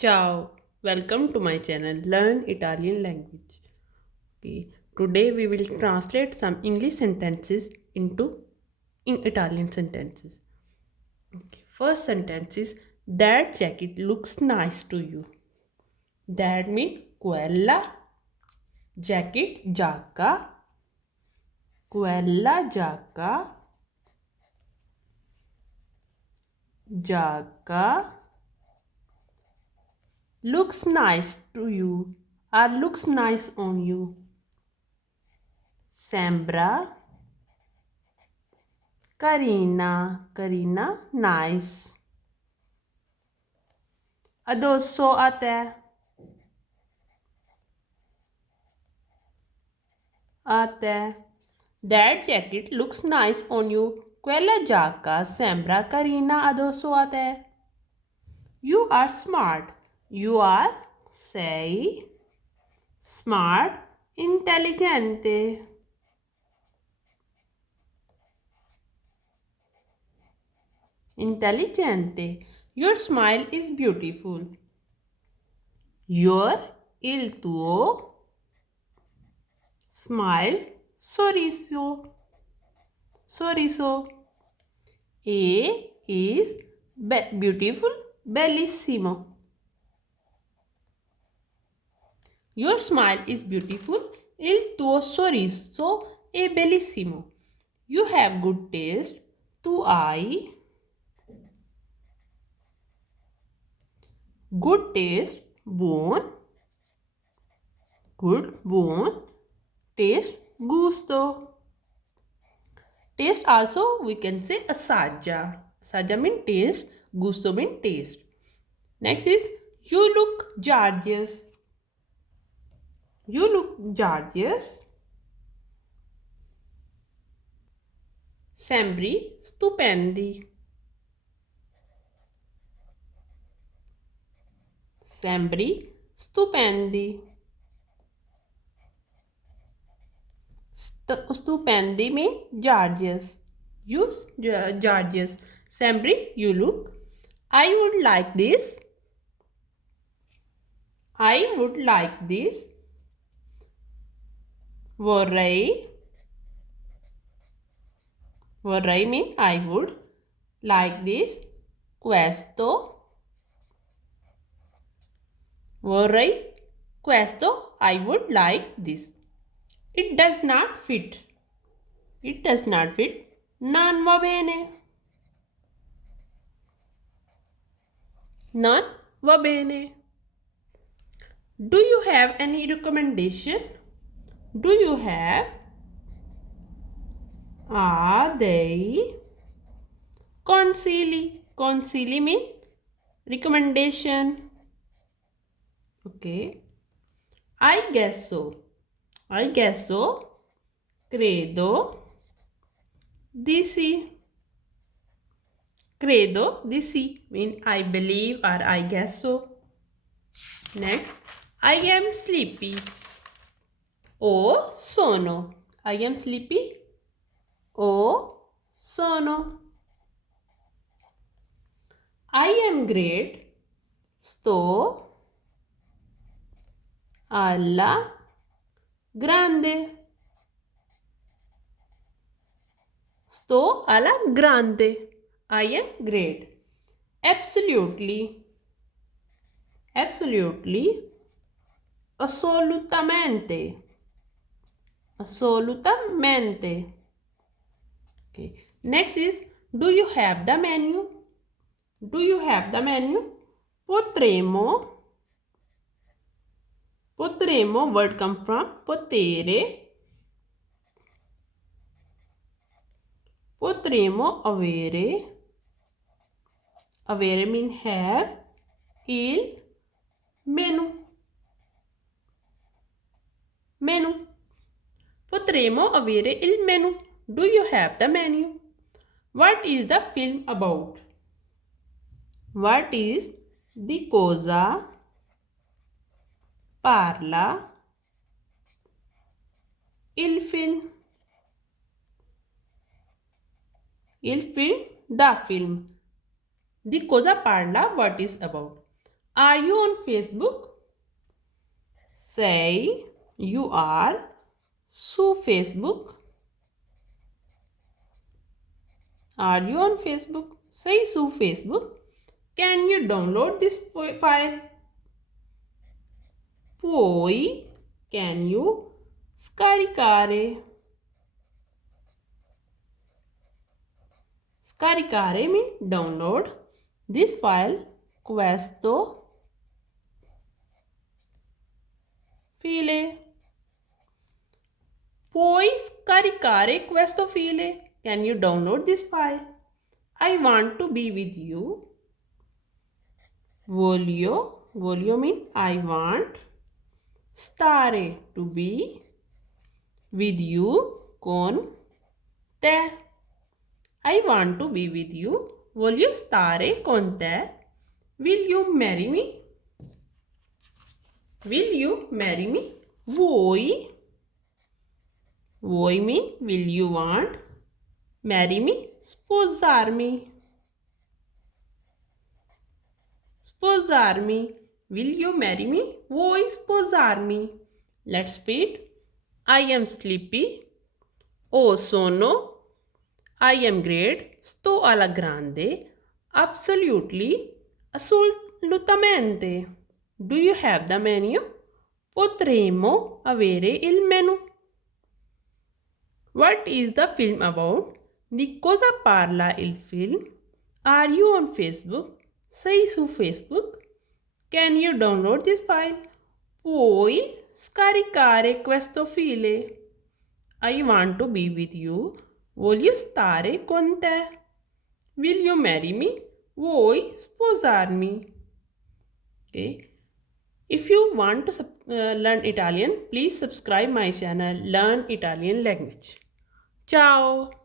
Ciao, welcome to my channel Learn Italian Language. Okay, today we will translate some English sentences into in Italian sentences. Okay, first sentence is that jacket looks nice to you. That means quella jacket giacca giacca looks nice to you or looks nice on you. Sembra carina, nice. Addosso a te, a te. That jacket looks nice on you. Quella giacca sembra carina addosso a te. You are smart. You are, sei, smart, intelligente. Intelligente. Your smile is beautiful. Your, il tuo, smile, sorriso. Sorriso. A is beautiful, bellissimo. Your smile is beautiful. Il tuo sorriso è bellissimo. You have good taste. Tu hai good taste. Buon. Good. Buon. Taste. Gusto. Taste also we can say assaggia. Assaggia means taste. Gusto means taste. Next is you look gorgeous. You look gorgeous. Sembri stupendi. Sembri stupendi. Stupendi means gorgeous. You gorgeous. Sembri you look. I would like this. I would like this. Vorrei. Vorrei means I would like this. Questo. Vorrei questo. I would like this. It does not fit. It does not fit. Non va bene. Non va bene. Do you have any recommendation? Do you have? Are they? Consigli. Consigli means recommendation. Okay. I guess so. I guess so. Credo di sì. Credo di sì means I believe or I guess so. Next, I am sleepy. O sono. I am sleepy. O sono. I am great. Sto alla grande. Sto alla grande. I am great. Absolutely. Absolutely. Assolutamente. Assolutamente. Okay. Next is, do you have the menu? Do you have the menu? Potremo. Potremo, word come from potere. Potremo avere. Avere mean have. Il menu. Menu. Potremo avere il menu. Do you have the menu? What is the film about? What is di cosa parla il film? Il film, the film. Di cosa parla, what is about. Are you on Facebook? Say you are su Facebook. Are you on Facebook? Sei su Facebook. Can you download this file? Poi can you scaricare? Scaricare means download this file. Questo file. Puoi scaricare questo file. Can you download this file? I want to be with you. Voglio mean I want. Stare to be with you con te. I want to be with you. Voglio stare con te. Will you marry me? Will you marry me? Vuoi mean will you want? Marry me? Sposarmi. Sposarmi. Will you marry me? Vuoi sposarmi? Let's repeat. I am sleepy. Oh sono. I am great. Sto alla grande. Absolutely. Assolutamente. Do you have the menu? Potremmo avere il menu. What is the film about? Di cosa parla il film? Are you on Facebook? Sei su Facebook? Can you download this file? Puoi scaricare questo file. I want to be with you. Voglio stare con te. Will you marry me? Vuoi sposarmi? Okay. If you want to learn Italian, please subscribe my channel Learn Italian Language. Ciao!